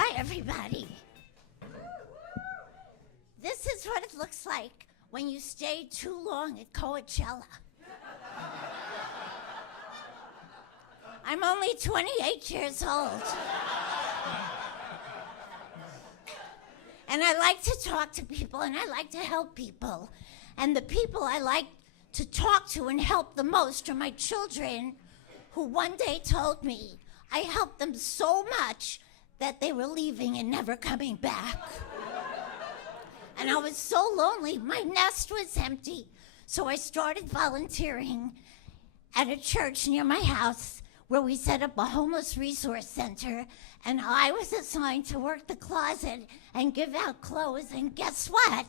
Hi, everybody. This is what it looks like when you stay too long at Coachella. I'm only 28 years old. And I like to talk to people, and I like to help people. And the people I like to talk to and help the most are my children, who one day told me I helped them so much that they were leaving and never coming back. And I was so lonely, my nest was empty. So I started volunteering at a church near my house where we set up a homeless resource center, and I was assigned to work the closet and give out clothes, and guess what?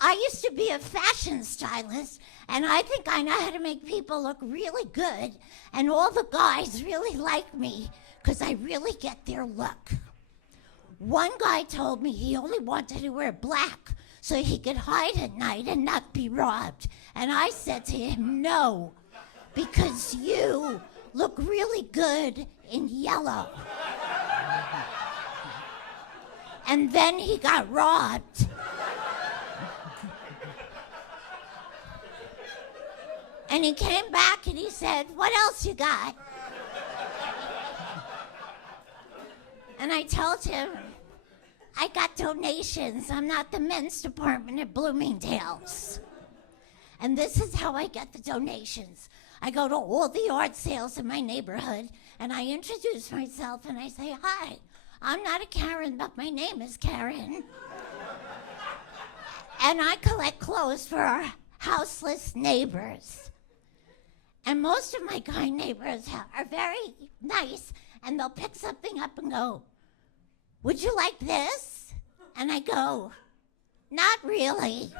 I used to be a fashion stylist, and I think I know how to make people look really good, and all the guys really like me because I really get their look. One guy told me he only wanted to wear black so he could hide at night and not be robbed. And I said to him, no, because you look really good in yellow. And then he got robbed. And he came back and he said, what else you got? And I told him, I got donations. I'm not the men's department at Bloomingdale's. And this is how I get the donations. I go to all the art sales in my neighborhood, and I introduce myself, and I say, hi, I'm not a Karen, but my name is Karen. And I collect clothes for our houseless neighbors. And most of my kind neighbors are very nice, and they'll pick something up and go, would you like this? And I go, not really.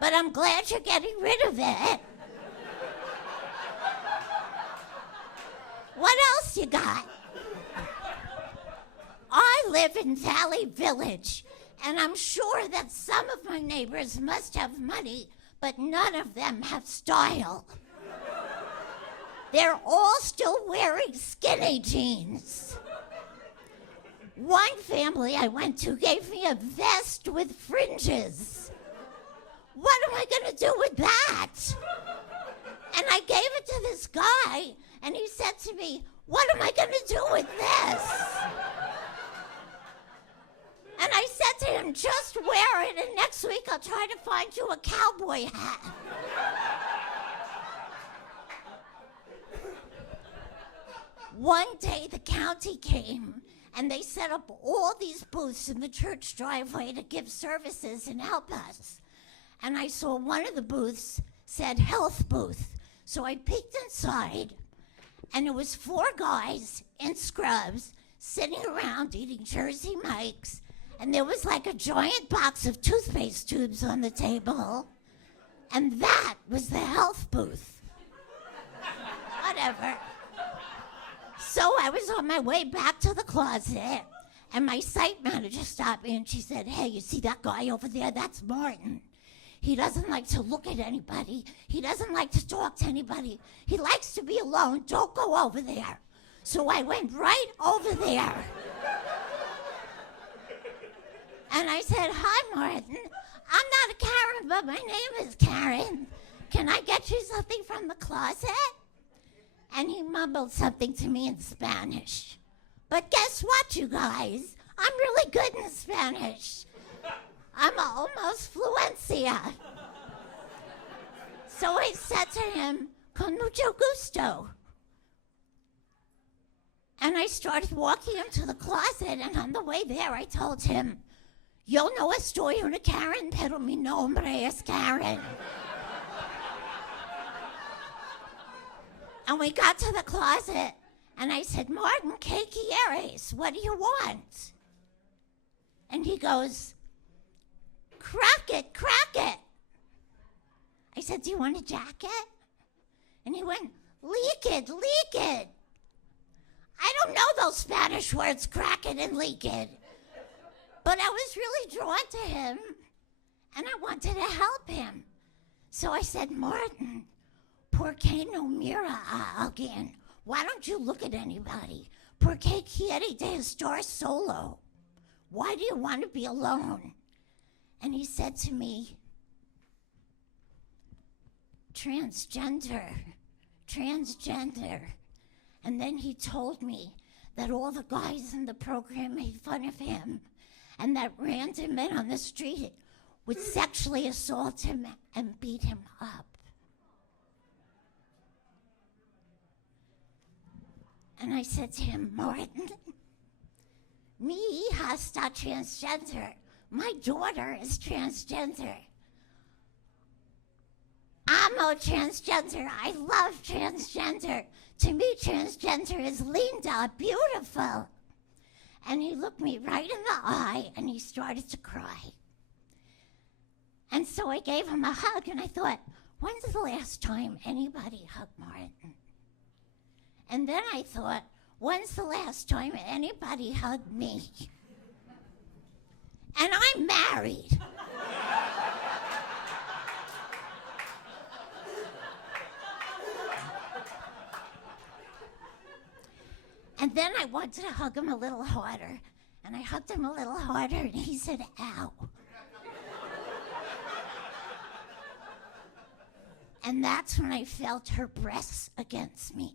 But I'm glad you're getting rid of it. What else you got? I live in Valley Village, and I'm sure that some of my neighbors must have money, but none of them have style. They're all still wearing skinny jeans. One family I went to gave me a vest with fringes. What am I going to do with that? And I gave it to this guy, and he said to me, what am I going to do with this? And I said to him, just wear it, and next week I'll try to find you a cowboy hat. One day the county came, and they set up all these booths in the church driveway to give services and help us. And I saw one of the booths said health booth. So I peeked inside, and it was 4 guys in scrubs sitting around eating Jersey Mike's, and there was like a giant box of toothpaste tubes on the table, and that was the health booth. Whatever. So I was on my way back to the closet, and my site manager stopped me, and she said, hey, you see that guy over there? That's Martin. He doesn't like to look at anybody. He doesn't like to talk to anybody. He likes to be alone. Don't go over there. So I went right over there. And I said, hi, Martin. I'm not a Karen, but my name is Karen. Can I get you something from the closet? And he mumbled something to me in Spanish. But guess what, you guys? I'm really good in Spanish. I'm almost fluencia. So I said to him, con mucho gusto. And I started walking him to the closet, and on the way there I told him, yo no estoy una Karen, pero mi nombre es Karen. And we got to the closet, and I said, Martin, ¿qué quieres? What do you want? And he goes, crack it, crack it. I said, do you want a jacket? And he went, leak it, leak it. I don't know those Spanish words, crack it and leak it. But I was really drawn to him, and I wanted to help him. So I said, Martin, ¿por qué no mira a alguien? Why don't you look at anybody? Porque quiere de estar solo? Why do you want to be alone? And he said to me, transgender. And then he told me that all the guys in the program made fun of him and that random men on the street would sexually assault him and beat him up. And I said to him, Martin, mi hija está transgender. My daughter is transgender. Amo transgender. I love transgender. To me, transgender is linda, beautiful. And he looked me right in the eye and he started to cry. And so I gave him a hug and I thought, when's the last time anybody hugged Martin? And then I thought, when's the last time anybody hugged me? And I'm married. And then I wanted to hug him a little harder. And I hugged him a little harder and he said, ow. And that's when I felt her breasts against me.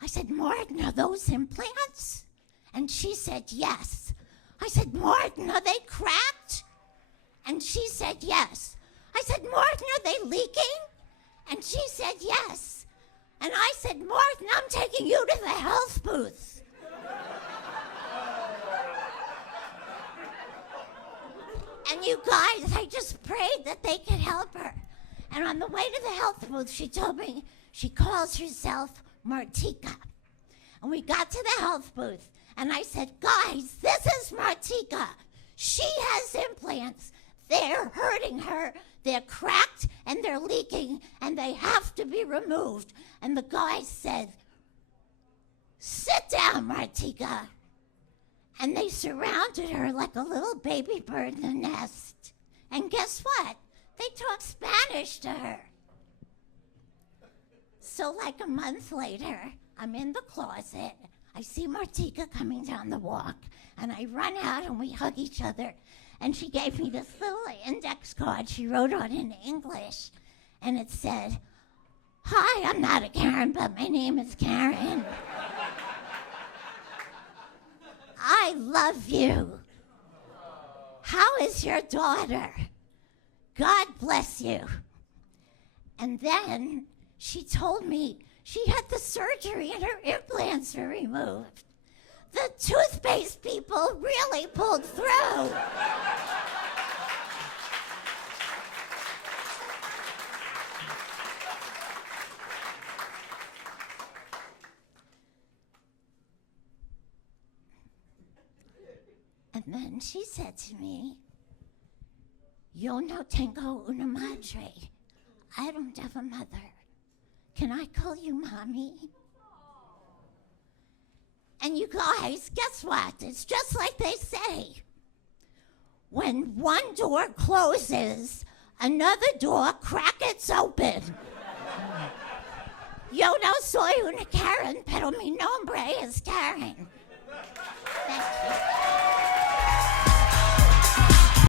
I said, Martin, are those implants? And she said, yes. I said, Martin, are they cracked? And she said, yes. I said, Martin, are they leaking? And she said, yes. And I said, Martin, I'm taking you to the health booth. And you guys, I just prayed that they could help her. And on the way to the health booth, she told me she calls herself Martika. And we got to the health booth, and I said, guys, this is Martika. She has implants. They're hurting her. They're cracked, and they're leaking, and they have to be removed. And the guy said, sit down, Martika. And they surrounded her like a little baby bird in a nest. And guess what? They talked Spanish to her. So like a month later, I'm in the closet. I see Martika coming down the walk, and I run out and we hug each other. And she gave me this little index card she wrote on in English, and it said, hi, I'm not a Karen, but my name is Karen. I love you. How is your daughter? God bless you. And then she told me she had the surgery and her implants were removed. The toothpaste people really pulled through. And then she said to me, yo no tengo una madre. I don't have a mother. Can I call you mommy? And you guys, guess what? It's just like they say. When one door closes, another door crackets open. Yo no soy una Karen, pero mi nombre es Karen. Thank you.